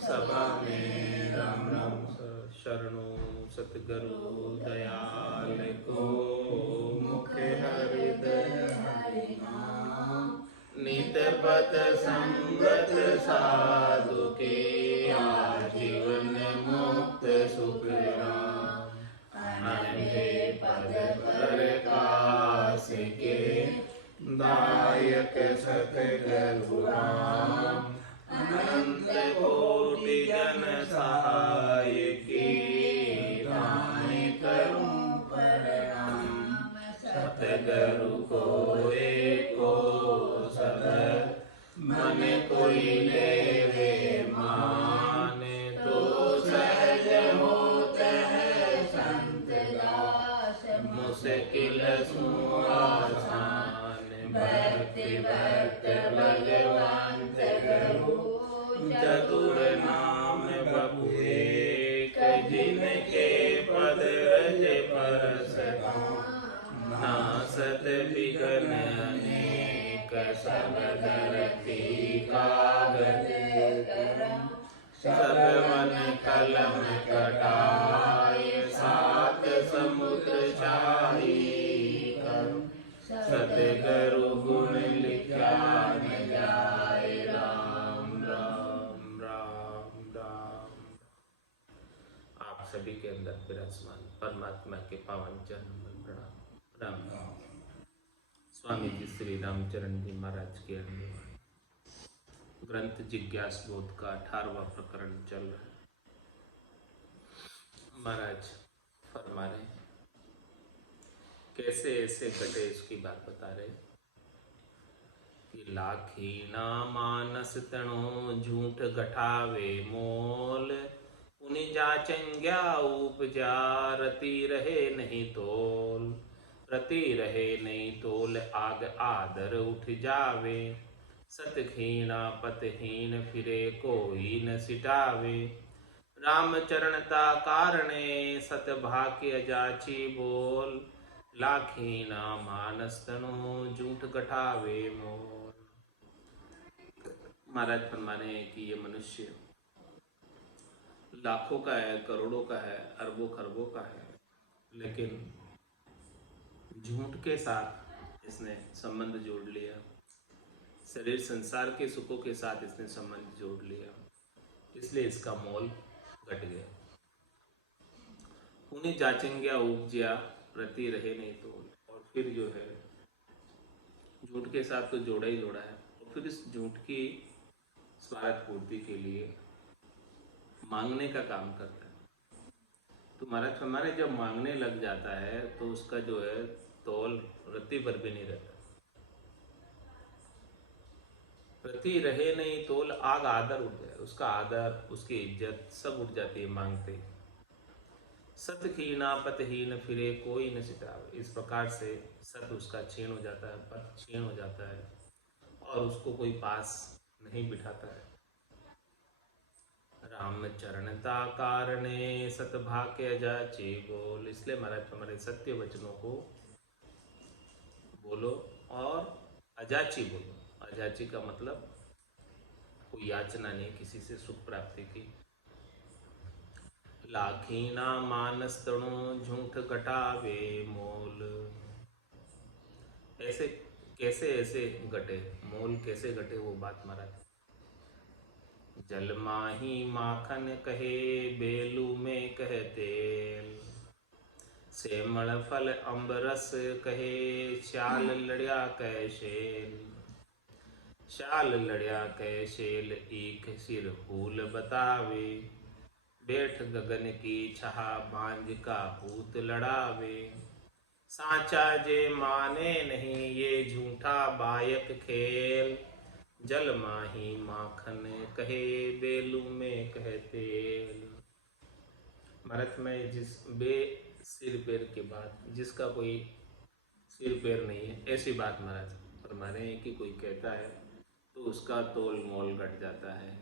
सभा में राम राम। शरणो सतगुरु दयाल को, मुख हृदय हरि नाम। नित पद संगत साधु के, आजीवन मुक्त सुख राम। अनघे पद प्रकाश के, दायक सतगुरु राम। अनंत कोटि जन सहाय के, दान करूं प्रणाम। सतगुरु को एको सब, मन कोई लेवे मान। तो सहज होत है संत दास, मुश्किल सु आसान। भक्ति भक्त भगवान गुरु, चतुर नाम बपुए। जिनके पद रज परस, नासत विघ्न अनेक। सब धरती कागज करम, सब मन कलम कटाय। सात समुद्र छाई करुं, सतगुरु गुण लिखा न जाए। राम राम राम राम। आप सभी के अंदर विराजमान परमात्मा के पावन चरण में प्रणाम। राम राम। स्वामी जी श्री रामचरण जी महाराज के ग्रंथ जिज्ञास बोध का 18वां प्रकरण चल रहा है। महाराज फरमा रहे हैं, कैसे ऐसे घटे इसकी बात बता रहे कि लाखी ना मानस तणो, झूठ घटावे मोल। उनि जाचंग्या उपजा, रति रहे नहीं तोल। रति रहे नहीं तोल, आग आदर उठ जावे। सतहीना पतहीन, फिरे कोई न सिटावे। राम चरणता कारणे, सत भाग्य जाची बोल। लाखी ना मानस तनो, झूठ घटावे मोल। महाराज फरमाने कि ये मनुष्य लाखों का है, करोड़ों का है, अरबों खरबों का है, लेकिन झूठ के साथ इसने संबंध जोड़ लिया। शरीर संसार के सुखों के साथ इसने संबंध जोड़ लिया, इसलिए इसका मोल घट गया। उन्हें जाचंग्या उपज्या, रति रहे नहीं तोल। और फिर जो है झूठ के साथ तो जोड़ा ही जोड़ा है, और फिर इस झूठ की स्वार्थ पूर्ति के लिए मांगने का काम करता है। तो महाराज हमारे जब मांगने लग जाता है तो उसका जो है तोल रत्ती भर भी नहीं रहता। रति रहे नहीं तोल, आग आदर उठ जाए, उसका आदर उसकी इज्जत सब उठ जाती है मांगते। सत हीना पतहीन, फिरे कोई न सिटावे। इस प्रकार से सत उसका क्षीण हो जाता है, पत क्षीण हो जाता है, और उसको कोई पास नहीं बिठाता है। राम चरणता कारणे, सत भाग्य जाचे बोल। इसलिए महाराज हमारे सत्य वचनों को बोलो और अजाची बोलो। अजाची का मतलब कोई याचना नहीं, किसी से सुख प्राप्ति की। लाखीना मानस तणो, झूठ घटावे मोल। ऐसे कैसे ऐसे घटे, मोल कैसे घटे, वो बात महाराज। जल माही माखन कहे, बेलू में कहे तेल। सेमण फल अम्बरस कहे, श्याल लड़िया कह शेल। शाल लड़िया कह शेल, एक सिर फूल बतावे। बैठ गगन की छहा, बांझ का पूत लड़ावे। साचा जे माने नहीं, ये झूठा बायक खेल। जल माही माखन कहे, बेलू में कहे तेल। भारत में जिस बे सिर पैर के बाद, जिसका कोई सिर पैर नहीं है, ऐसी बात महाराज फरमा रहे हैं कि कोई कहता है तो उसका तोल मोल घट जाता है।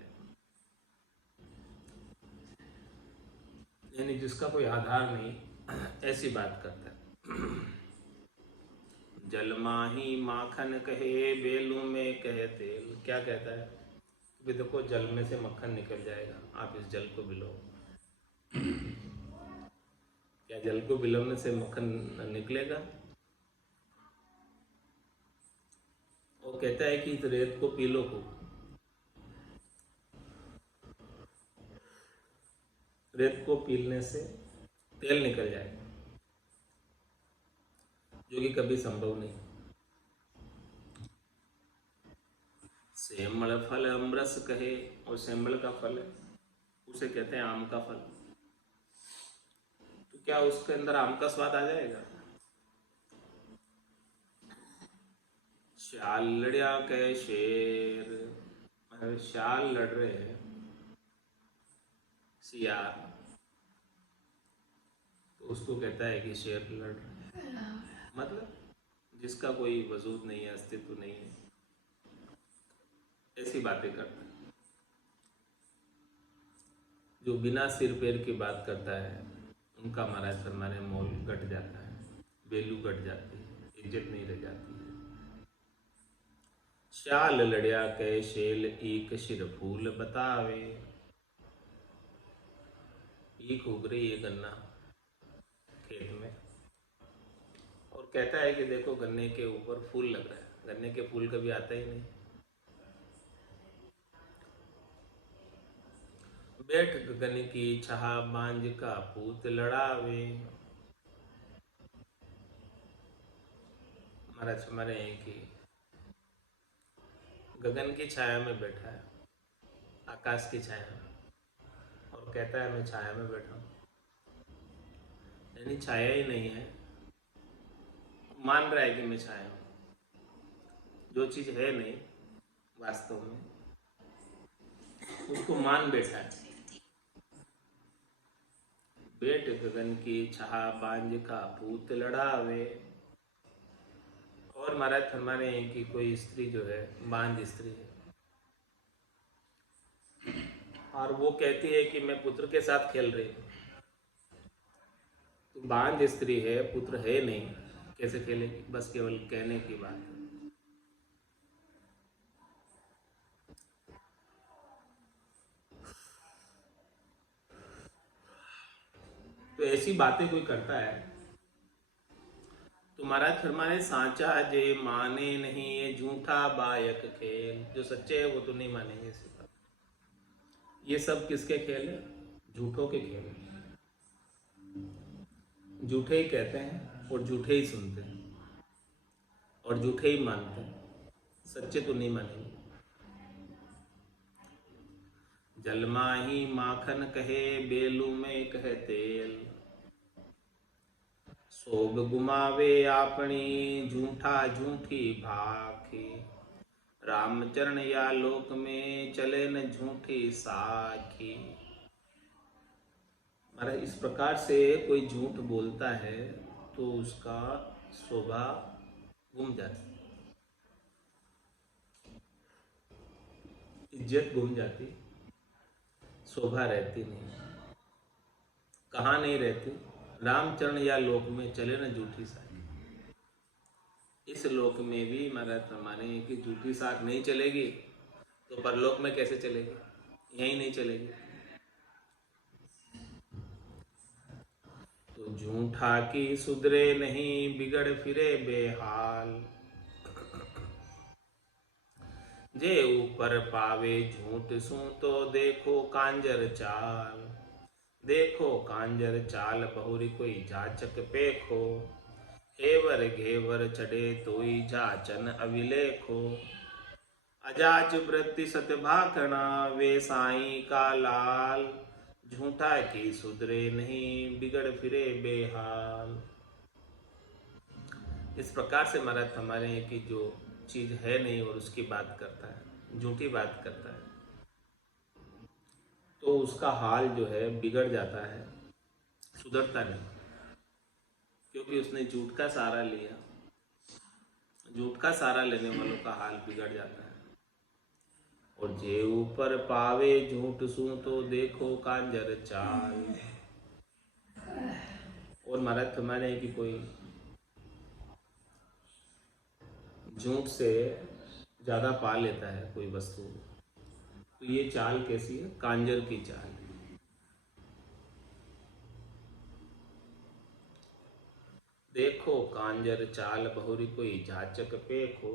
यानी जिसका कोई आधार नहीं, ऐसी बात करता है। जल माही माखन कहे, बेलू में कहे तेल। क्या कहता है? भी देखो जल में से मक्खन निकल जाएगा, आप इस जल को बिलो। क्या जल को बिलोने से मक्खन निकलेगा? वो कहता है कि इस रेत को पी लो खूब, रेत को पीने से तेल निकल जाएगा, जो कि कभी संभव नहीं। सेमल फल अमरस कहे, और सेमल का फल है उसे कहते हैं आम का फल। तो क्या उसके अंदर आम का स्वाद आ जाएगा? शाल लड़िया कहे शेर, मतलब शाल लड़ रहे हैं सियार, तो उसको कहता है कि शेर लड़ रहे हैं, मतलब जिसका कोई वजूद नहीं है, अस्तित्व नहीं है, ऐसी बातें करता है। जो बिना सिर पैर की बात करता है उनका महाराज फरमाने मोल घट जाता है, वैल्यू घट जाती है, इज्जत नहीं रह जाती है। शाल लड़िया कै शेल एक शिर फूल बतावे। ईख उग रही है गन्ना खेत में, और कहता है कि देखो गन्ने के ऊपर फूल लग रहा है, गन्ने के फूल कभी आता ही नहीं। बैठ गगन की छहा बांझ का पूत लड़ावे। महाराज हमारे हैं कि गगन की छाया में बैठा है, आकाश की छाया में, और कहता है मैं छाया में बैठा हूँ, यानी छाया ही नहीं है, मान रहा है कि मैं छाया हूँ। जो चीज है नहीं वास्तव में, उसको मान बैठा है। बेट गगन की छहा बांझ का पूत लड़ावे। और महाराज फरमा रहे हैं कि कोई स्त्री जो है बांझ स्त्री है, और वो कहती है कि मैं पुत्र के साथ खेल रही हूँ। तो बांझ स्त्री है, पुत्र है नहीं, कैसे खेलेगी? बस केवल कहने की बात है। तो ऐसी बातें कोई करता है तो महाराज फरमाने सांचा जे माने नहीं, ये झूठा बायक खेल। जो सच्चे है वो तो नहीं मानेंगे इसी बात। ये सब किसके खेल है? झूठों के खेल है। झूठे ही कहते हैं और झूठे ही सुनते हैं और झूठे ही मानते हैं, सच्चे तो नहीं मानेंगे। जलमा ही माखन कहे, बेलू में कहे तेल। सोग गुमावे आपनी, झूठा झूठी भाखी। रामचरण या लोक में चले न झूठी साखी। महाराज इस प्रकार से कोई झूठ बोलता है तो उसका शोभा गुम जाती, इज्जत गुम जाती, शोभा रहती नहीं। कहाँ नहीं रहती? रामचरण या लोक में चले न झूठी साखी। इस लोक में भी महाराज फरमाने कि झूठी साख नहीं चलेगी तो परलोक में कैसे चलेगी? यहीं नहीं चलेगी। तो झूठा की सुधरे नहीं, बिगड़ फिरे बेहाल। जे ऊपर पावे झूठ सू, तो देखो कांजर चाल। देखो कांजर चाल बहुरी कोई जाचक पेखो। हेवर घेवर चढ़े तोई जाचन अभिलेखो। अजाच वृत्ति सत भाखना, वे साई का लाल। झूठा की सुधरे नहीं, बिगड़ फिरे बेहाल। इस प्रकार से महाराज हमारे हैं कि जो चीज है नहीं और उसकी बात करता है, झूठी बात करता है, तो उसका हाल जो है बिगड़ जाता है, सुधरता नहीं, क्योंकि उसने झूठ का सहारा लिया। झूठ का सहारा लेने वालों का हाल बिगड़ जाता है। और जे ऊपर पावे झूठ सू, तो देखो कांजर चाल। और महाराज फरमाने कि कोई झूठ से ज्यादा पा लेता है कोई वस्तु, तो ये चाल कैसी है? कांजर की चाल। देखो कांजर चाल बहुरी कोई जाचक पेखो।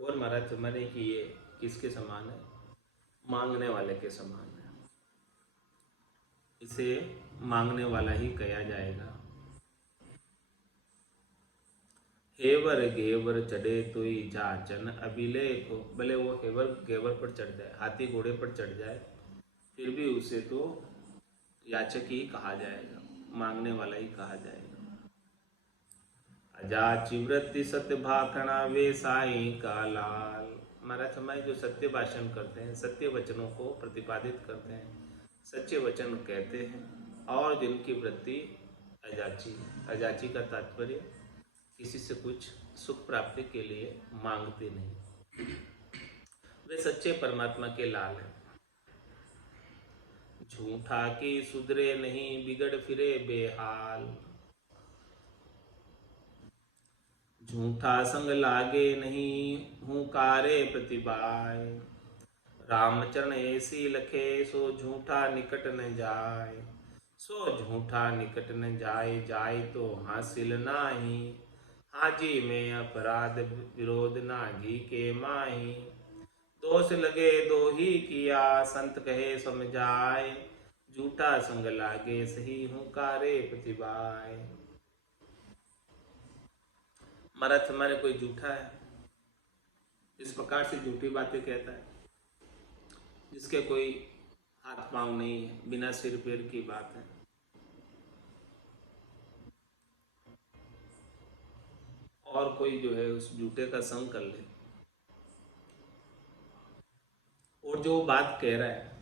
और महाराज तुम्हारे कि ये किसके समान है? मांगने वाले के समान है। इसे मांगने वाला ही कहा जाएगा। हेवर घेवर चढ़े तो ही जाचन अभिलेखो। भले वो हेवर घेवर पर चढ़ जाए, हाथी घोड़े पर चढ़ जाए, फिर भी उसे तो याचक ही कहा जाएगा, मांगने वाला ही कहा जाएगा। अजाची वृत्ति सत्य भाखना वे साई का लाल। महाराज हमारे जो सत्य भाषण करते हैं, सत्य वचनों को प्रतिपादित करते हैं, सच्चे वचन कहते हैं, और जिनकी वृत्ति अजाची, अजाची का तात्पर्य किसी से कुछ सुख प्राप्ति के लिए मांगते नहीं, वे सच्चे परमात्मा के लाल हैं। झूठा की सुधरे नहीं बिगड़ फिरे बेहाल। झूठा संग लागे नहीं हुंकारे प्रतिभाय। रामचरण ऐसी लखे सो झूठा निकट न जाए। सो झूठा निकट न जाए, जाए तो हासिल नाही। हाजी में अपराध विरोध नागी के माही। दोष लगे दो ही किया संत कहे समझाए। झूठा संग लागे सही हुंकारे प्रतिभाय। महाराज हमारे कोई झूठा है, इस प्रकार से झूठी बातें कहता है, जिसके कोई हाथ पांव नहीं है, बिना सिर पैर की बात है, और कोई जो है उस झूठे का संग कर ले, और जो बात कह रहा है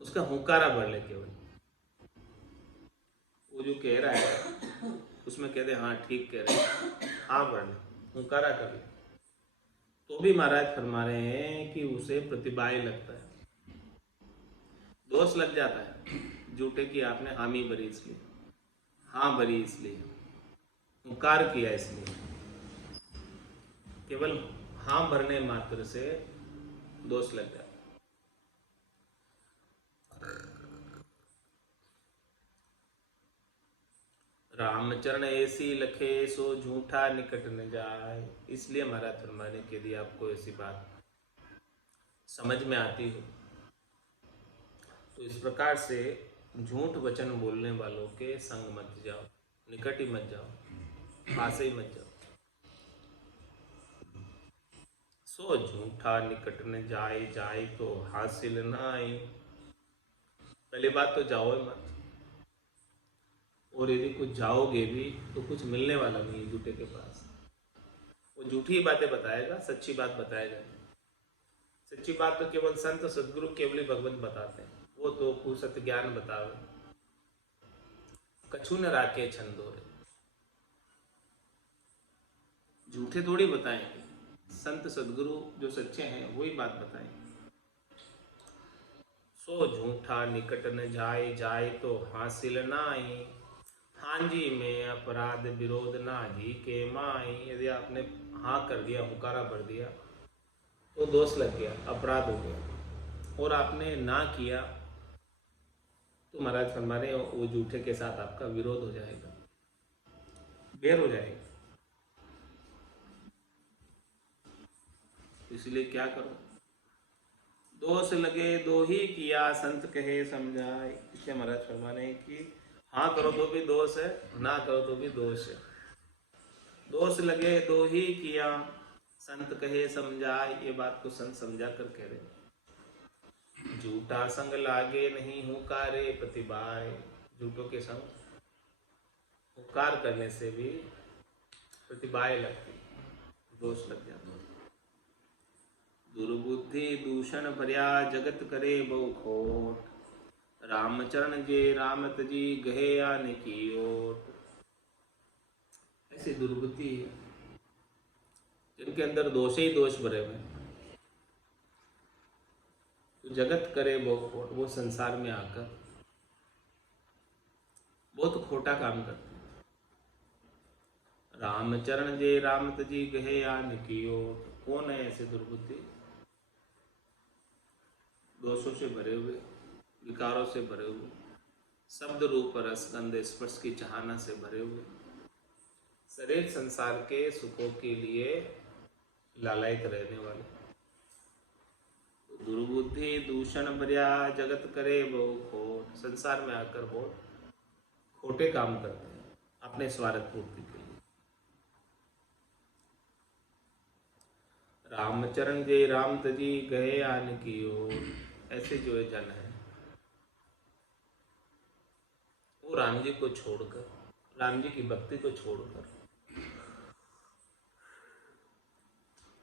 उसका हुंकारा भर ले। केवल वो जो कह रहा है उसमें कह दे हाँ ठीक कह रहे हैं, हाँ भर ले, हुंकारा कर ले, तो भी महाराज फरमा रहे हैं कि उसे प्रतिभाय लगता है, दोष लग जाता है झूठे की। आपने हामी भरी इसलिए, हाँ भरी इसलिए, हुंकार किया इसलिए, केवल हाँ भरने मात्र से दोष लग जाता है। रामचरण ऐसी लखे सो झूठा निकट न जाए। इसलिए महाराज फरमाने के लिए आपको ऐसी बात समझ में आती हो तो इस प्रकार से झूठ वचन बोलने वालों के संग मत जाओ, निकट ही मत जाओ, पास ही मत जाओ। सो झूठा निकट न जाए, जाए तो हासिल न आए। पहली बात तो जाओ मत, और यदि कुछ जाओगे भी तो कुछ मिलने वाला नहीं है झूठे के पास। वो झूठी बातें बताएगा, सच्ची बात बताएगा। सच्ची बात तो केवल संत सदगुरु केवल ही भगवत बताते हैं, वो तो कु सत्य ज्ञान बतावे, कछु न राखे छंदोरे। झूठे थोड़ी बताएंगे, संत सदगुरु जो सच्चे हैं वही बात बताएंगे। सो झूठा निकट न जाए, जाए तो हासिल नाई। हांजी में अपराध विरोध नागी के माई। यदि आपने हाँ कर दिया, हुकारा भर दिया, तो दोष लग गया, अपराध हो गया, और आपने ना किया तो महाराज फरमा रहे वो झूठे के साथ आपका विरोध हो जाएगा, बैर हो जाएगा। इसलिए क्या करो, दोष लगे दो ही किया संत कहे समझाए। इसलिए महाराज फरमा रहे कि हाँ करो तो भी दोष है, ना करो तो भी दोष है। दोष लगे दो ही किया संत कहे समझाए, ये बात को संत समझा कर कह रहे। झूठा संग लागे नहीं हुकारे प्रतिभाय। झूठों के संग हुकार करने से भी प्रतिभाय लगती, दोष लग जाता। दुर्बुद्धि दूषण भरिया जगत करे बहु खोट। रामचरण जे रामत जी गहे आने की ओट। ऐसी दुर्बुद्धि है जिनके अंदर दोष ही दोष भरे हुए, तो जगत करे बहु खोट, वो संसार में आकर बहुत खोटा काम करते हैं। रामचरण जे रामत जी गहे आन की ओट। कौन है ऐसे दुर्बुद्धि? दोषों से भरे हुए, विकारों से भरे हुए, शब्द रूप रस गंध स्पर्श की चाहना से भरे हुए, शरीर संसार के सुखों के लिए लालायित रहने वाले, दुर्बुद्धि दूषण भरिया जगत करे बहु खोट। संसार में आकर बहुत खोटे काम करते हैं अपने स्वार्थ पूर्ति के लिए। रामचरण जय राम तजी गए आन की ओर। ऐसे जो है जन है वो राम जी को छोड़कर, राम जी की भक्ति को छोड़कर,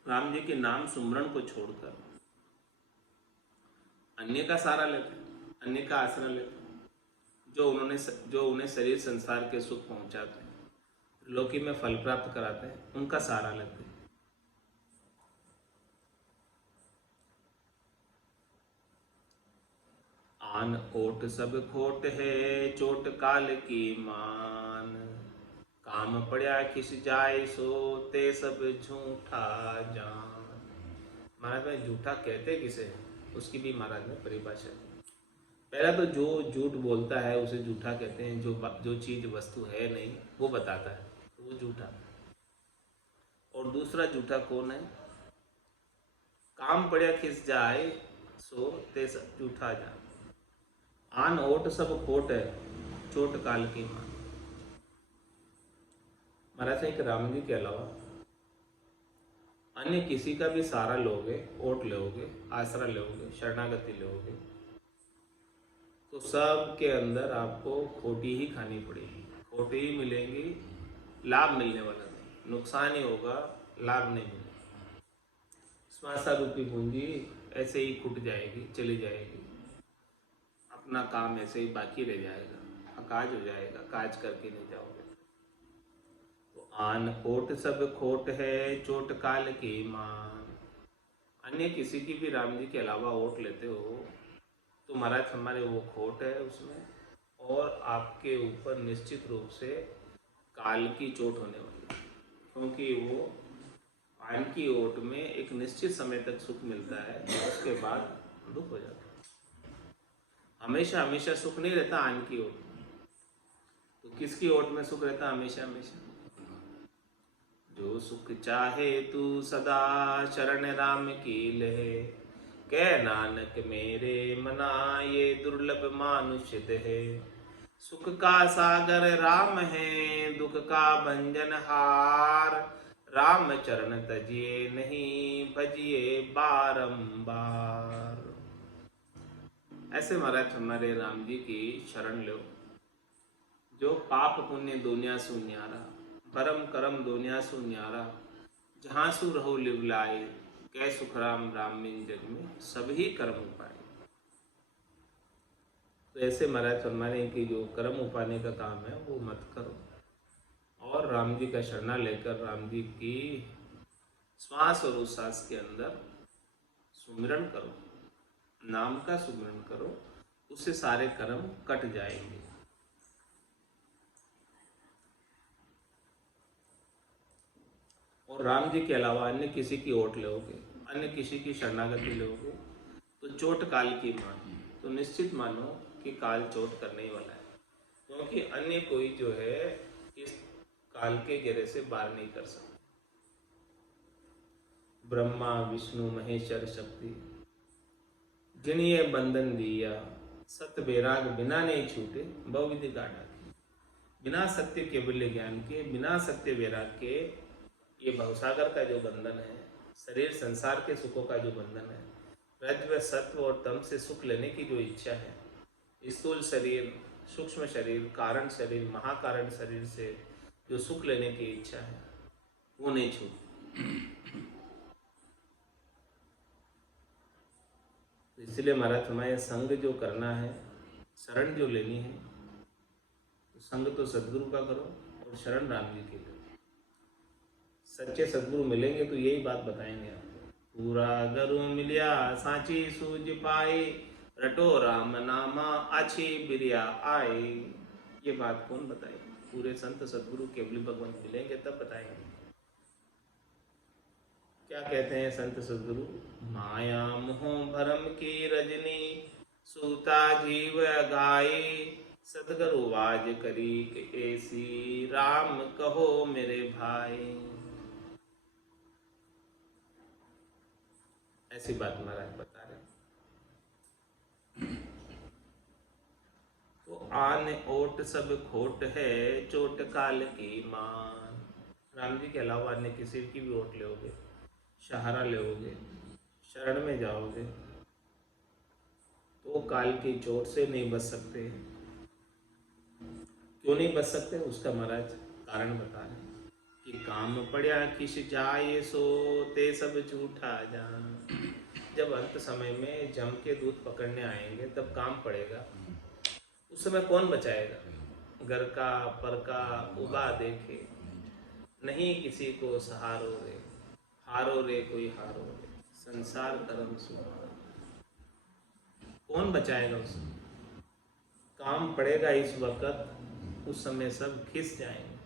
राम जी के नाम सुमरण को छोड़कर अन्य का सहारा लेते, अन्य का आश्रय लेते, जो उन्हें शरीर संसार के सुख पहुंचाते हैं, लोकी में फल प्राप्त कराते हैं, उनका सहारा लेते हैं। आन ओट सब खोट है चोट काल की मान। काम पड़ा खिस जाए सो ते सब झूठा जान। महाराज में झूठा कहते किसे हैं उसकी भी महाराज ने परिभाषा दी। पहला तो जो झूठ बोलता है उसे झूठा कहते हैं। जो चीज वस्तु है नहीं वो बताता है तो वो झूठा। और दूसरा झूठा कौन है? काम पड़ा खिस जाए सो ते सब झूठा जान। आन ओट सब खोट है चोट काल की मान। महाराज एक राम जी के अलावा अन्य किसी का भी सहारा लोगे, ओट लोगे, आसरा लोगे, शरणागति लोगे तो सब के अंदर आपको खोटी ही खानी पड़ेगी, खोटी ही मिलेंगी, लाभ मिलने वाला नहीं, नुकसान ही होगा, लाभ नहीं मिलेगा। श्वासा रूपी पूंजी ऐसे ही खुट जाएगी, चली जाएगी, अपना काम ऐसे ही बाकी रह जाएगा, अकाज हो जाएगा, काज करके नहीं जाओगे। तो आन ओट सब खोट है चोट काल की मान। अन्य किसी की भी राम जी के अलावा ओट लेते हो तो महाराज हमारे वो खोट है उसमें, और आपके ऊपर निश्चित रूप से काल की चोट होने वाली है। क्योंकि वो आन की ओट में एक निश्चित समय तक सुख मिलता है, उसके बाद दुख हो जाता है। हमेशा हमेशा सुख नहीं रहता आन की ओट में। तो किसकी ओट में सुख रहता हमेशा हमेशा? जो सुख चाहे तू सदा शरण राम की लहे। कह नानक मेरे मना ये दुर्लभ मानुष है। सुख का सागर राम है दुख का भंजन हार। राम चरण तजिए नहीं भजिए बारंबार। ऐसे महाराज हमारे राम जी की शरण लो। जो पाप पुण्य दुनिया सु न्यारा, परम करम दुनिया सु न्यारा। जहाँ सु रहो लिव लाए, कै सुख राम राम मिन जग में सभी कर्म उपाय। तो ऐसे महाराज फरमाने की जो कर्म उपाने का काम है वो मत करो, और राम जी का शरणा लेकर राम जी की श्वास और उच्छ्वास के अंदर सुमिरन करो, नाम का सुमिरन करो, उससे सारे कर्म कट जाएंगे। और राम जी के अलावा अन्य किसी की ओट लोगे, अन्य किसी की शरणागति लोगे तो चोट काल की मान, तो निश्चित मानो कि काल चोट करने ही वाला है। क्योंकि अन्य कोई जो है इस काल के घेरे से बाहर नहीं कर सकता। ब्रह्मा विष्णु महेश्वर शक्ति जिन्हें बंधन दिया, सत्य वैराग बिना नहीं छूटे बहुविधि गाढ़ा की। बिना सत्य केवल्य ज्ञान के, बिना सत्य वैराग के ये भवसागर का जो बंधन है, शरीर संसार के सुखों का जो बंधन है, रज्व सत्व और तम से सुख लेने की जो इच्छा है, स्थूल शरीर, सूक्ष्म शरीर, कारण शरीर, महाकारण शरीर से जो सुख लेने की इच्छा है वो नहीं छूट। इसलिए महाराज हमारे संग जो करना है, शरण जो लेनी है, तो संग तो सदगुरु का करो और शरण राम जी की लो। सच्चे सदगुरु मिलेंगे तो यही बात बताएंगे आपको। पूरा गुरु मिलिया सांची सूझ पाए, रटो राम नामा आछी बिरिया आए। ये बात कौन बताएगा? पूरे संत सदगुरु केवली भगवान मिलेंगे तब बताएंगे। क्या कहते हैं संत सदगुरु? माया मोह भरम की रजनी, सूता जीव गाये, सदगुरु वाज करी के ऐसी, राम कहो मेरे भाई। ऐसी बात महाराज बता रहे। तो आन ओट सब खोट है, चोट काल की मान। राम जी के अलावा अन्य किसी की भी ओट लोगे, सहारा लोगे, शरण में जाओगे तो काल की चोट से नहीं बच सकते। क्यों नहीं बच सकते? उसका महाराज कारण बता रहे कि काम पड़ा किस जाए सो, ते सब झूठा जान। जब अंत समय में जम के दूध पकड़ने आएंगे तब काम पड़ेगा, उस समय कौन बचाएगा? घर का पर का उबा देखे, नहीं किसी को सहारो रे, हारो रे कोई हारो रे, संसार कर्म सुहार। कौन बचाएगा? उसे काम पड़ेगा इस वक्त, उस समय सब खिस जाएंगे,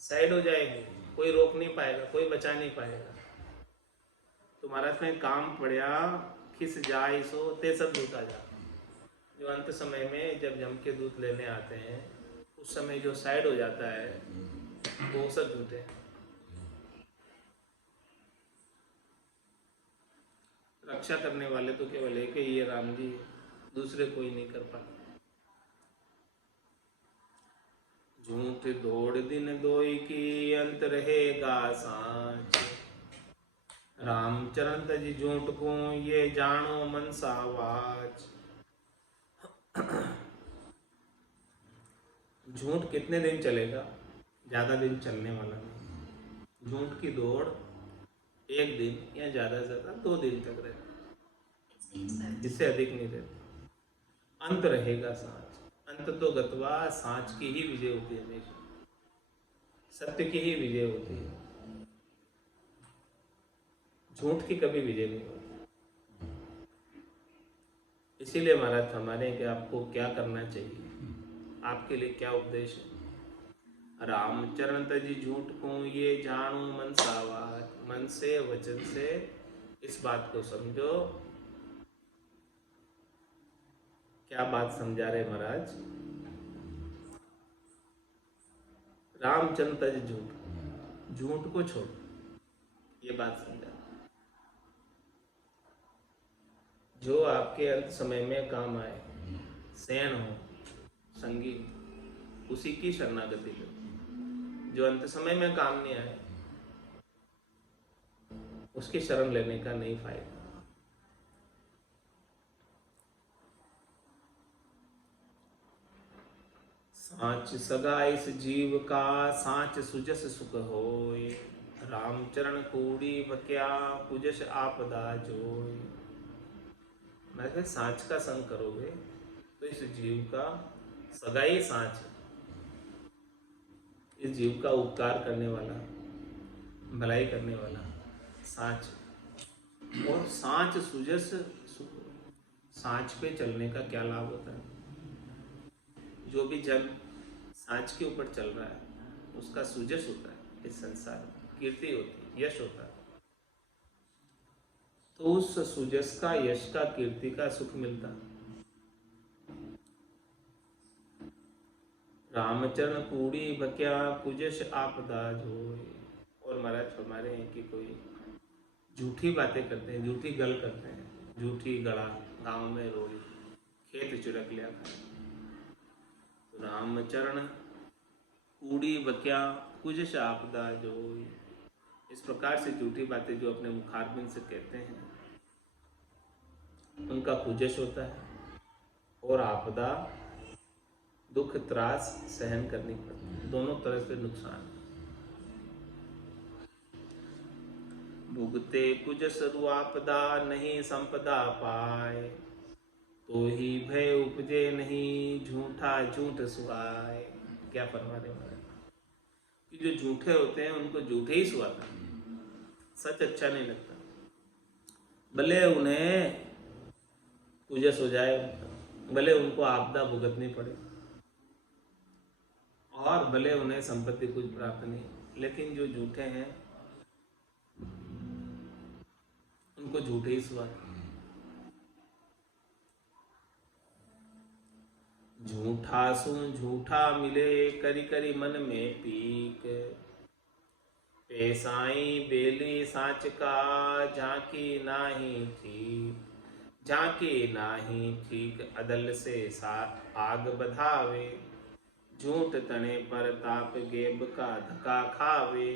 साइड हो जाएंगे, कोई रोक नहीं पाएगा, कोई बचा नहीं पाएगा। तो महाराज में काम पड़ा खिस जाए सो, ते सब झूठा जा। जो अंत समय में जब जम के दूध लेने आते हैं उस समय जो साइड हो जाता है वो सब झूठे हैं। रक्षा करने वाले तो केवल एक ही है, राम जी, दूसरे कोई नहीं कर पाते। झूठ दौड़ दिन दोई की, अंत रहेगा सांच। रामचरण तज झूठ को, ये जानो मनसा वाच। झूठ कितने दिन चलेगा? ज्यादा दिन चलने वाला नहीं। झूठ की दौड़ एक दिन या ज्यादा से ज्यादा 2 दिन तक रहती, इससे अधिक नहीं रहती। अंत रहेगा सांच। अंत तो गत्वा, सांच की ही विजय होती है हमेशा, सत्य की ही विजय होती है, झूठ की कभी विजय नहीं होती। इसीलिए महाराज हमारे कि आपको क्या करना चाहिए, आपके लिए क्या उपदेश है। रामचरण तजी झूठ को, ये जानो मन सावात। मन से वचन से इस बात को समझो। क्या बात समझा रहे महाराज? रामचरण तज झूठ, झूठ को छोड़, ये बात समझा। जो आपके अंत समय में काम आए, सैन हो, संगी, उसी की शरणागति लो। जो अंत समय में काम नहीं आए उसकी शरण लेने का नहीं फायदा। सांच सगा इस जीव का, सांच सुजस सुख होय। रामचरण कूड़ी बक्या, कुजस आपदा जोय। मैं सांच का संग करोगे तो इस जीव का सगाई सांच है, इस जीव का उपकार करने वाला, भलाई करने वाला सांच। और सांच सुजस सुख। सांच पे चलने का क्या लाभ होता है? जो भी जन सांच के ऊपर चल रहा है उसका सुजस होता है, इस संसार में कीर्ति होती है, यश होता है। तो उस सुजस का, यश का, कीर्ति का सुख मिलता। रामचरण कूड़ी बक्या, कुजस आपदा जोय। और महाराज हमारे हैं कि कोई झूठी बातें करते हैं, झूठी गल करते हैं, झूठी गला, गांव में रोड़ी, खेत चिड़क लिया खाए। तो रामचरण कूड़ी बक्या, कुजस आपदा जोय। इस प्रकार से झूठी बातें जो अपने मुखारबिंद से कहते हैं उनका कुजस होता है और आपदा, दुख त्रास सहन करनी पड़ती है, दोनों तरह से नुकसान। भुगते कुजस आपदा, नहीं संपदा पाए। तो ही भय उपजे नहीं, झूठा झूठ सुहाए। क्या फरमा रहे महाराज कि जो झूठे होते हैं उनको झूठे ही सुहाता, सच अच्छा नहीं लगता। भले उन्हें कुजस हो जाए, भले उनको आपदा भुगतनी पड़े, और भले उन्हें संपत्ति कुछ प्राप्त नहीं, लेकिन जो झूठे हैं उनको झूठे ही स्वाद। झूठा सु झूठा मिले करी करी मन में पीक, पेशाई बेली साँच का झांकी नाही थी, झांकी नाही ठीक अदल से आग बधावे, झूठ तने पर ताप गेब का धक्का खावे।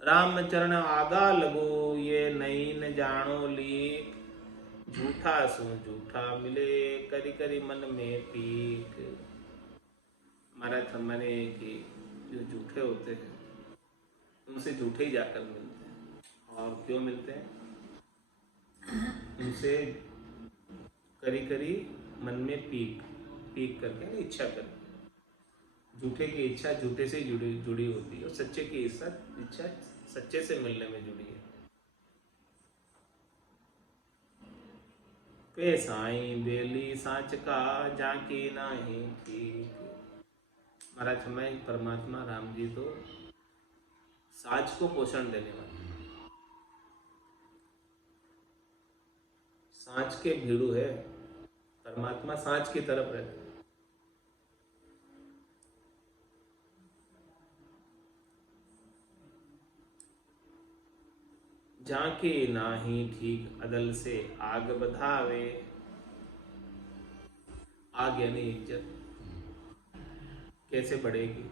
रामचरण आगा लगो ये नई न जानो लीक, झूठा सु झूठा मिले करी करी मन में पीक। महाराज मने कि जो झूठे होते हैं उनसे झूठे ही जाकर मिलते हैं। और क्यों मिलते हैं? उनसे करी करी मन में पीक, पीक करके इच्छा करके। झूठे की इच्छा झूठे से जुड़ी होती है और सच्चे की इच्छा सच्चे से मिलने में जुड़ी है। पेशाई बेली साँच का झांकी नाही ठीक। महाराज हमें परमात्मा राम जी तो साँच को पोषण देने वाले, साँच के भीड़ू है। परमात्मा साँच की तरफ रहते हैं। झांकी नाही ठीक अदल से आग बधावे। आग यानी इज्जत कैसे बढ़ेगी?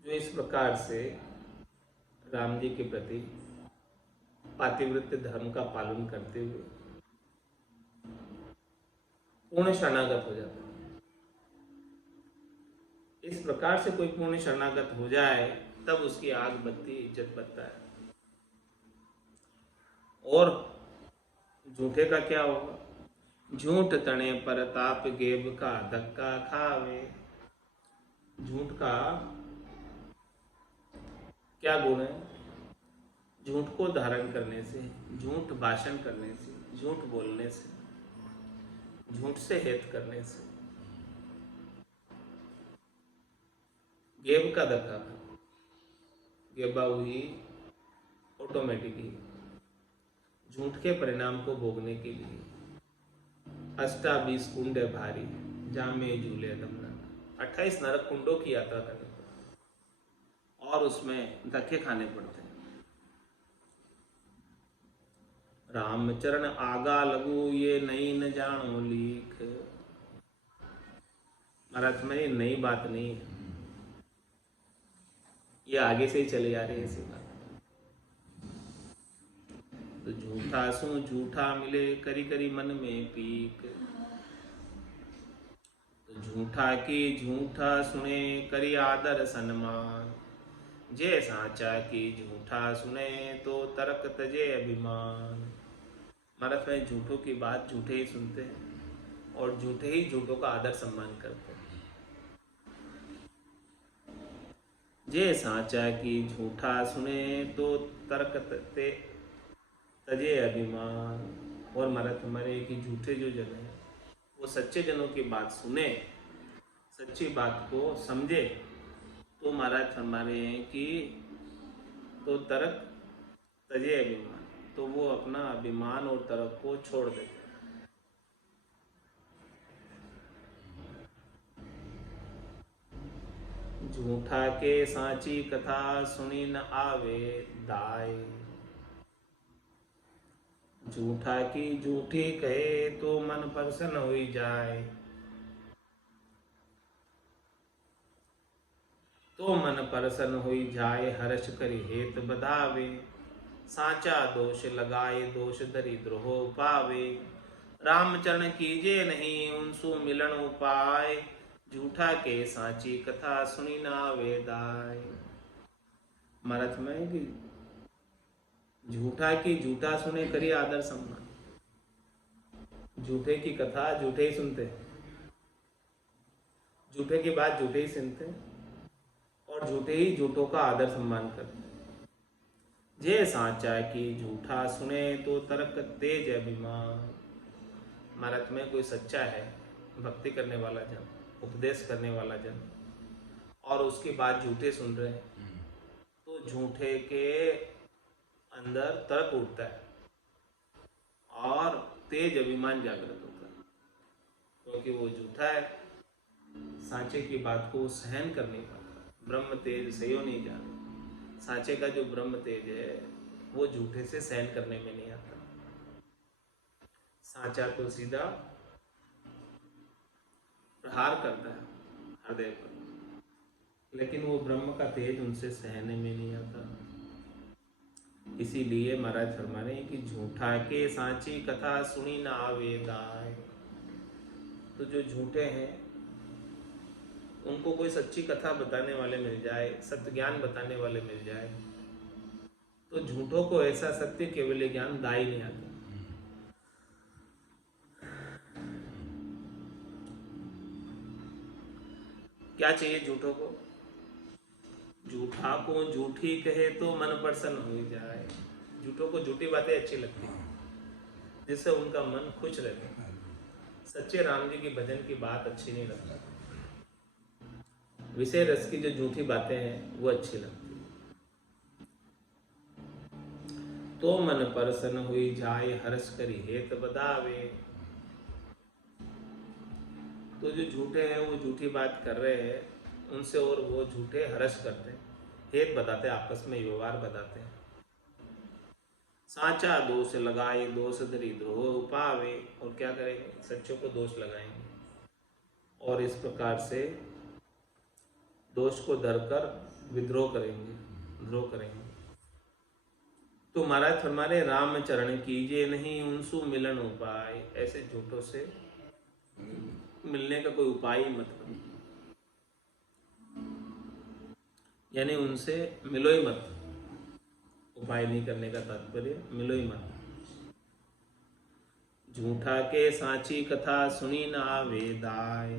जो इस प्रकार से राम जी के प्रति पातिव्रत्य धर्म का पालन करते हुए पूर्ण शरणागत हो जाता है। इस प्रकार से कोई पूर्ण शरणागत हो जाए तब उसकी आग बत्ती, इज्जत बत्ता है। और झूठे का क्या होगा? झूठ तने पर ताप गेब का धक्का खावे। झूठ का क्या गुण है? झूठ को धारण करने से, झूठ भाषण करने से, झूठ बोलने से, झूठ से हित करने से गेब का धक्का, गेबा हुई ऑटोमेटिकली झूठ के परिणाम को भोगने के लिए 28 कुंड है भारी, जामे झूले दमना। 28 नरक कुंडों की यात्रा करनी पड़ती और उसमें धक्के खाने पड़ते हैं। रामचरण आगा लगू ये नई न जानो लीख। महाराज में ये नई बात नहीं है, ये आगे से ही चले जा रही है ऐसी बात। तो झूठा सु झूठा मिले करी करी मन में पीक। तो झूठा की झूठा सुने करी आदर सन्मान, जे साचा की झूठा सुने तो तर्क तजे अभिमान। महाराज में झूठों की बात झूठे ही सुनते हैं और झूठे ही झूठों का आदर सम्मान करते हैं। जे साचा की झूठा सुने तो तर्क तजे अभिमान। और महाराज हमारे कि झूठे जो जन है वो सच्चे जनों की बात सुने, सच्ची बात को समझे तो महाराज हमारे हैं कि तो तर्क तजे अभिमान, तो वो अपना अभिमान और तर्क को छोड़ देते हैं। झूठा के सांची कथा सुनी न आवे दाय। झूठा की झूठी कहे तो मन प्रसन्न हुई जाए, तो मन प्रसन्न हुई जाए हर्ष करी हेत बधावे। साचा दोष लगाए दोष धरी द्रोह पावे। रामचरण कीजे नहीं उनसु मिलन उपाय, झूठा के सांची कथा सुनी ना वेदाय। महाराज में कि झूठा की झूठा सुने करी आदर सम्मान। झूठे की कथा झूठे ही सुनते, झूठे की बात झूठे ही सुनते और झूठे ही झूठों का आदर सम्मान करते। जे साचा की झूठा सुने तो तर्क तेज अभिमान। महाराज में कोई सच्चा है, भक्ति करने वाला जन, उपदेश करने वाला जन, और उसकी बात झूठे सुन रहे हैं तो झूठे के अंदर तर्क उठता है और तेज अभिमान जागृत होता है, क्योंकि वो झूठा है, सांचे की बात को सहन कर नहीं पाता। ब्रह्म तेज सही नहीं जाता। सांचे का जो ब्रह्म तेज है वो झूठे से सहन करने में नहीं आता। सांचा तो सीधा प्रहार करता है हृदय पर, लेकिन वो ब्रह्म का तेज उनसे सहने में नहीं आता। इसीलिए महाराज फरमा रहे हैं कि झूठा के सांची कथा सुनी ना वेदाय। तो जो झूठे हैं उनको कोई सच्ची कथा बताने वाले मिल जाए, सत्य ज्ञान बताने वाले मिल जाए, तो झूठों को ऐसा सत्य केवल ज्ञान दाई नहीं आता। क्या चाहिए झूठों को? झूठा को झूठी कहे तो मन प्रसन्न हो जाए। झूठों को झूठी बातें अच्छी लगती हैं, जिससे उनका मन खुश रहता है। सच्चे राम जी की भजन की बात अच्छी नहीं लगती। विषय रस की जो झूठी बातें हैं वो अच्छी लगती है। तो मन प्रसन्न हुई जाए, हर्ष करी हेत बदावे। तो जो झूठे हैं वो झूठी बात कर रहे हैं, उनसे और वो झूठे हर्ष करते हैं, हेत बताते हैं, आपस में व्यवहार बताते हैं। साचा दोष लगाए, दोष धरी द्रोह पावे। और क्या करेंगे? सच्चों को दोष लगाएंगे और इस प्रकार से दोष को धरकर विद्रोह करेंगे, द्रोह करेंगे। तो महाराज फरमा रहे, राम चरण कीजिए नहीं उनसु मिलन उपाय। ऐसे झूठों से मिलने का कोई उपाय ही मत करो, यानी उनसे मिलो ही मत। उपाय नहीं करने का तात्पर्य मिलो ही मत। झूठा के सांची कथा सुनी ना वेदाय।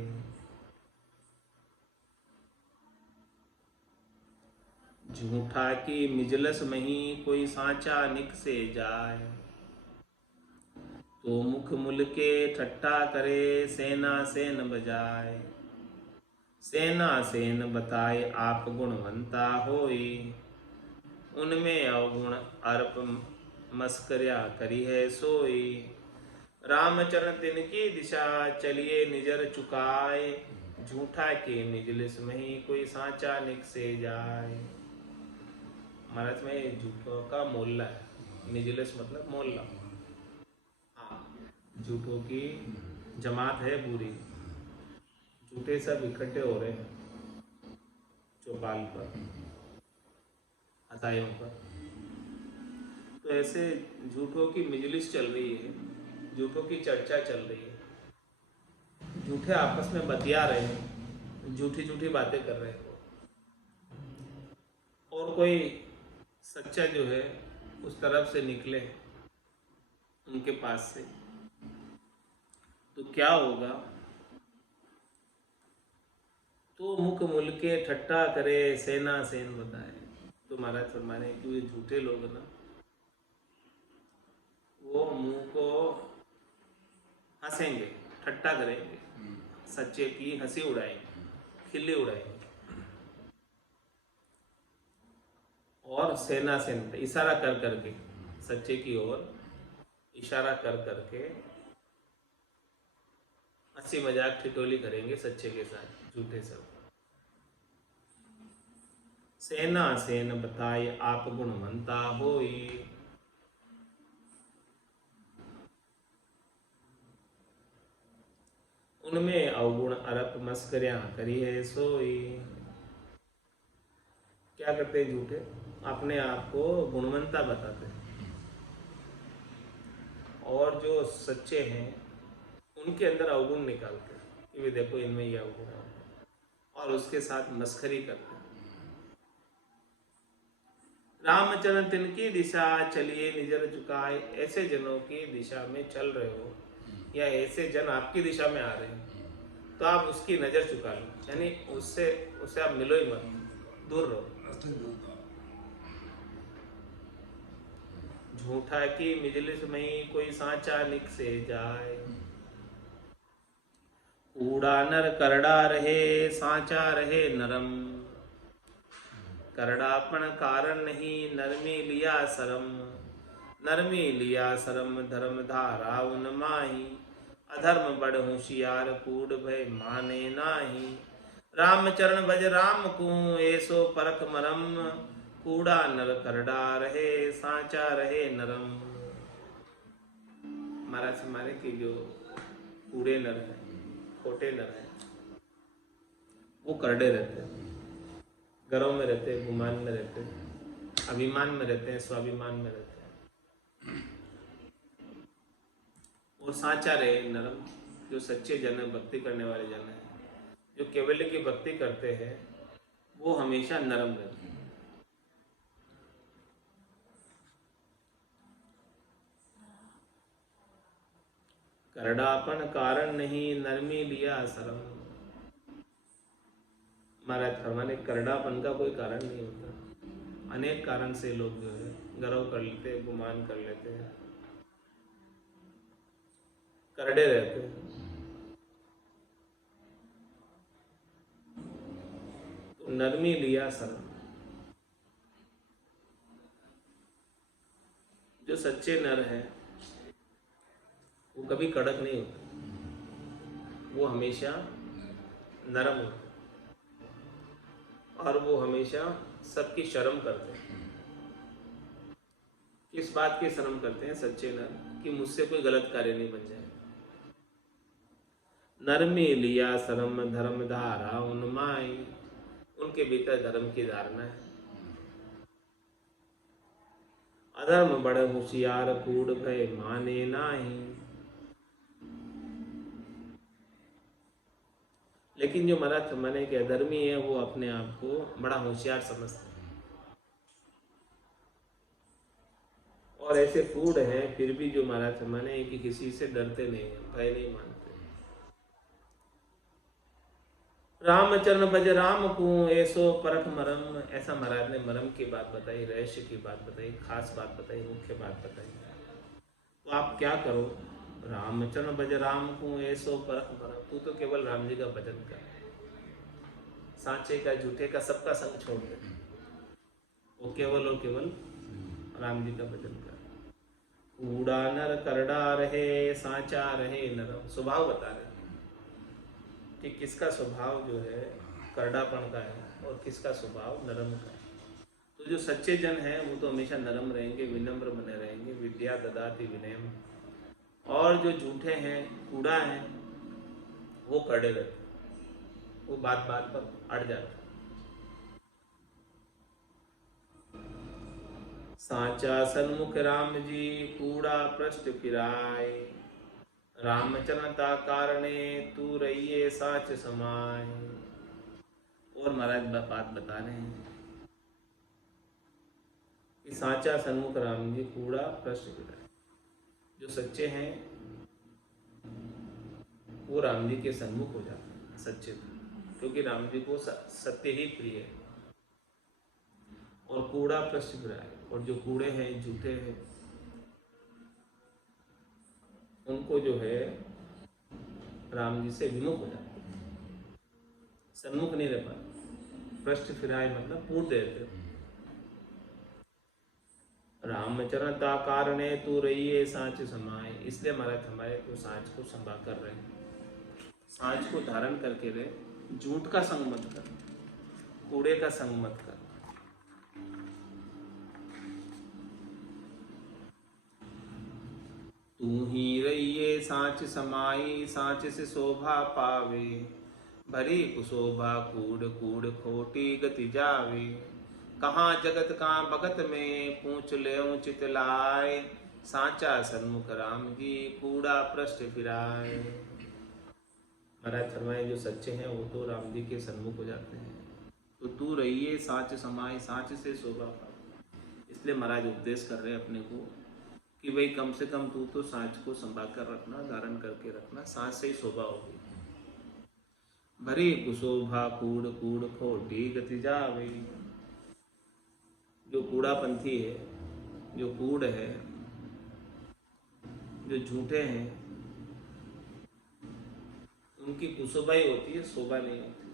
झूठा की मिजलस मही कोई सांचा निक से जाए। तो मुख मुल के ठट्ठा करे, सेना सेन बजाए। सेना सेन बताए आप गुणवंता होई। उनमें अवगुण अर्प मस्करिया करी है सोई। रामचरण तिनकी दिशा चलिए निजर चुकाए। झूठा के निजलिस में ही कोई सांचा निक से जाए। महाराज में झूठों का मोहल्ला है। निजलिस मतलब मोहल्ला। हाँ, झूठों की जमात है पूरी। झूठे सब इकट्ठे हो रहे हैं चौपाल पर, हथाइयों पर। तो ऐसे झूठों की मजलिस चल रही है, झूठों की चर्चा चल रही है। झूठे आपस में बतिया रहे हैं, झूठी झूठी बातें कर रहे हैं। और कोई सच्चा जो है उस तरफ से निकले उनके पास से, तो क्या होगा? तो मुख मुल के ठट्टा करे, सेना सेन बताए। तो महाराज फरमाने कि ये झूठे लोग ना, वो मुंह को हंसेंगे, ठट्टा करेंगे, सच्चे की हंसी उड़ाएंगे, खिल्ली उड़ाएंगे। और सेना सेन इशारा कर करके, सच्चे की ओर इशारा कर करके हंसी मजाक ठिठोली करेंगे सच्चे के साथ, झूठे सब। सेना सेन बताए आप गुणवंता होई। उनमें अवगुण अरप मस्करियां करी है सोई। क्या करते हैं झूठे? अपने आप को गुणवंता बताते हैं, और जो सच्चे हैं उनके अंदर अवगुण निकालते हैं कि वे देखो इनमें यह अवगुण है, और उसके साथ मस्खरी करते हैं। रामचरण तिनकी दिशा चलिए निजर झुकाए। ऐसे जनों की दिशा में चल रहे हो, या ऐसे जन आपकी दिशा में आ रहे हैं, तो आप उसकी नजर चुका लो, यानी उससे आप मिलो ही मत, दूर रहो। झूठा की मिजलिस में ही कोई सांचा निक से जाए। कूड़ा नर करड़ा रहे, सांचा रहे नरम। करड़ापन कारण नहीं नरमी लिया शरम। नरमी लिया शरम धर्म धारा उन्माही। अधर्म बड़ होशियार कूड़ भय माने नाही। राम चरण भज राम को ऐसो परख मरम। कूड़ा नर करड़ा रहे सांचा रहे नरम। महाराज हमारे के जो कूड़े नर हैं, खोटे नर हैं, वो करड़े रहते हैं, घरों में रहते हैं, गुमान में रहते हैं, अभिमान में रहते हैं, स्वाभिमान में रहते हैं। और सांचा रहे नरम, जो सच्चे जन है, भक्ति करने वाले जन हैं, जो केवल्य की भक्ति करते हैं, वो हमेशा नरम रहते हैं। करड़ापन कारण नहीं नरमी लिया शरम। महाराज फरमाने करड़ापन का कोई कारण नहीं होता। अनेक कारण से लोग जो है गर्व कर लेते हैं, गुमान कर लेते हैं, करड़े रहते हैं। तो नरमी लिया शरम। जो सच्चे नर हैं वो कभी कड़क नहीं होते, वो हमेशा नरम होते और वो हमेशा सबकी शर्म करते हैं। किस बात की शर्म करते हैं सच्चे नर? कि मुझसे कोई गलत कार्य नहीं बन जाए। नरमी लिया शरम धर्म धारा उन्माई। उनके भीतर धर्म की धारणा है। अधर्म बड़ होशियार कूड़ भय माने नाही। लेकिन जो महाराज माने के अधर्मी है वो अपने आप को बड़ा होशियार समझते हैं और ऐसे कूड़ हैं फिर भी जो महाराज माने कि किसी से डरते नहीं है, भय नहीं मानते। रामचरण भज राम को ऐसो परख मरम। ऐसा महाराज ने मरम की बात बताई, रहस्य की बात बताई, खास बात बताई, मुख्य बात बताई। तो आप क्या करो, रामचरण भज राम को ऐसो परख मरम। तू तो केवल राम जी का भजन कर, सांचे का झूठे का सबका संग छोड़ दे, वो केवल और केवल राम जी का भजन कर। कूड़ा नर करड़ा रहे सांचा रहे नरम। स्वभाव बता रहे कि किसका स्वभाव जो है करड़ापन का है और किसका स्वभाव नरम का है। तो जो सच्चे जन हैं वो तो हमेशा नरम रहेंगे, विनम्र बने रहेंगे, विद्या ददाति विनयम। और जो झूठे हैं, कूड़ा हैं, वो करड़े रहते हैं, वो बात बात पर अड़ जाते हैं। सांचा सन्मुख राम जी कूड़ा पृष्ठ फिराए। रामचरणता कारणे तू रहिए साच समाय। और महाराज बात बता रहे हैं कि सांचा सन्मुख राम जी कूड़ा पृष्ठ फिराए। जो सच्चे हैं वो राम जी के सन्मुख हो जाते हैं, सच्चे, क्योंकि राम जी को सत्य ही प्रिय है। और कूड़ा पृष्ठ फिराए, और जो कूड़े हैं, झूठे हैं, उनको जो है राम जी से विमुख हो जाते, सन्मुख नहीं रह पाते। पृष्ठ फिराए मतलब पूर्ण देते। रामचरणता कारणे तू रहिए साँच समाए। इसलिए महाराज हमारे को साँच को संभाल कर रहे हैं, साँच को धारण करके रहे। झूठ का संग मत कर, कूड़े का संग मत कर। तू ही रहिए साँच समाई, साँच से शोभा पावे। भरी कुशोभा कूड़ कूड़ खोटी गति जावे। कहाँ जगत कहाँ भगत में पूछ ले उचित लाए। सांचा सन्मुख राम जी कूड़ा पृष्ठ फिराए। महाराज फरमाए जो सच्चे हैं वो तो राम जी के सन्मुख हो जाते हैं। तो तू रहिए साँच समाई, साँच से शोभा पावे। इसलिए महाराज उपदेश कर रहे हैं अपने को कि भाई कम से कम तू तो साँच को संभाल कर रखना, धारण करके रखना, साँच से ही शोभा होगी। भरी कुशोभा कूड़ कूड़ खोटी गति जावे। जो कूड़ापंथी है, जो कूड़ है, जो झूठे हैं, उनकी कुशोभा ही होती है, शोभा नहीं होती।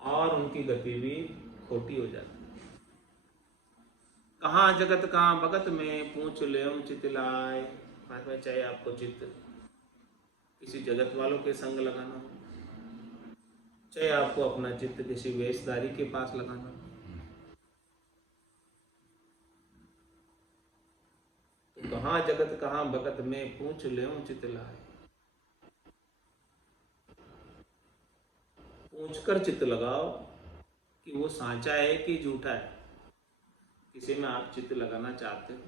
और उनकी गति भी खोटी हो जाती है। कहाँ जगत कहाँ भगत में पूछ ले चित लाए। में चाहे आपको चित्त किसी जगत वालों के संग लगाना हो, चाहे आपको अपना चित्त किसी वेशधारी के पास लगाना हो, तो कहाँ जगत कहाँ भगत में पूछ ले चित लाए। पूछ कर चित्त लगाओ कि वो सांचा है कि झूठा है। किसी में आप चित्त लगाना चाहते हो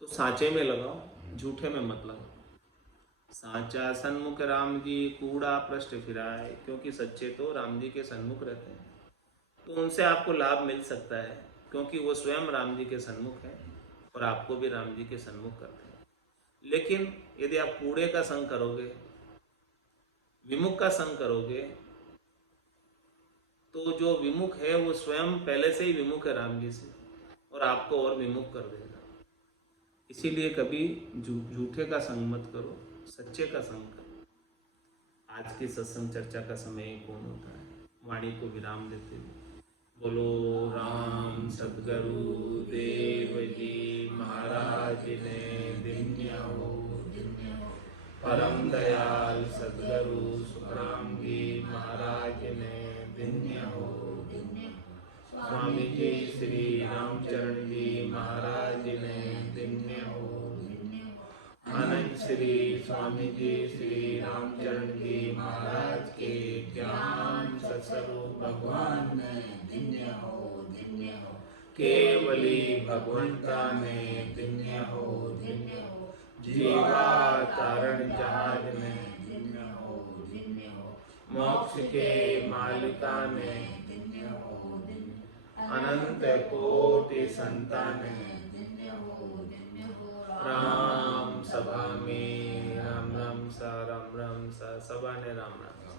तो सांचे में लगाओ, झूठे में मत लगाओ। सांचा सन्मुख राम जी कूड़ा पृष्ठ फिराए, क्योंकि सच्चे तो राम जी के सन्मुख रहते हैं, तो उनसे आपको लाभ मिल सकता है, क्योंकि वो स्वयं राम जी के सन्मुख है और आपको भी राम जी के सन्मुख करते हैं। लेकिन यदि आप कूड़े का संग करोगे, विमुख का संग करोगे, तो जो विमुख है वो स्वयं पहले से ही विमुख है राम जी से और आपको और विमुख कर देगा। इसीलिए कभी झूठे का संग मत करो, सच्चे का संग करो। आज की सत्संग चर्चा का समय कौन होता है, वाणी को विराम देते हुए बोलो राम सद्गुरु देव जी महाराज ने दिन्य हो। परम दयाल सद्गुरु सुखराम जी महाराज ने दिन्य हो। स्वामी जी श्री रामचरण जी महाराज ने दिन्य हो। अनंत श्री स्वामी जी श्री रामचरण जी महाराज के ज्ञान सत्स्वरूप भगवान ने दिन्य हो, दिन्य हो। केवली भगवंता ने दिन्य हो, दिन्य हो। जीवा तारण जहाज ने दिन्य हो, दिन्य हो। मोक्ष के मालिका ने दिन्य हो, दिन्य हो। अनंत कोटि संताने दिन्य हो, दिन्य हो। राम सभा में राम राम सा, राम राम सा, सभा ने राम राम सा।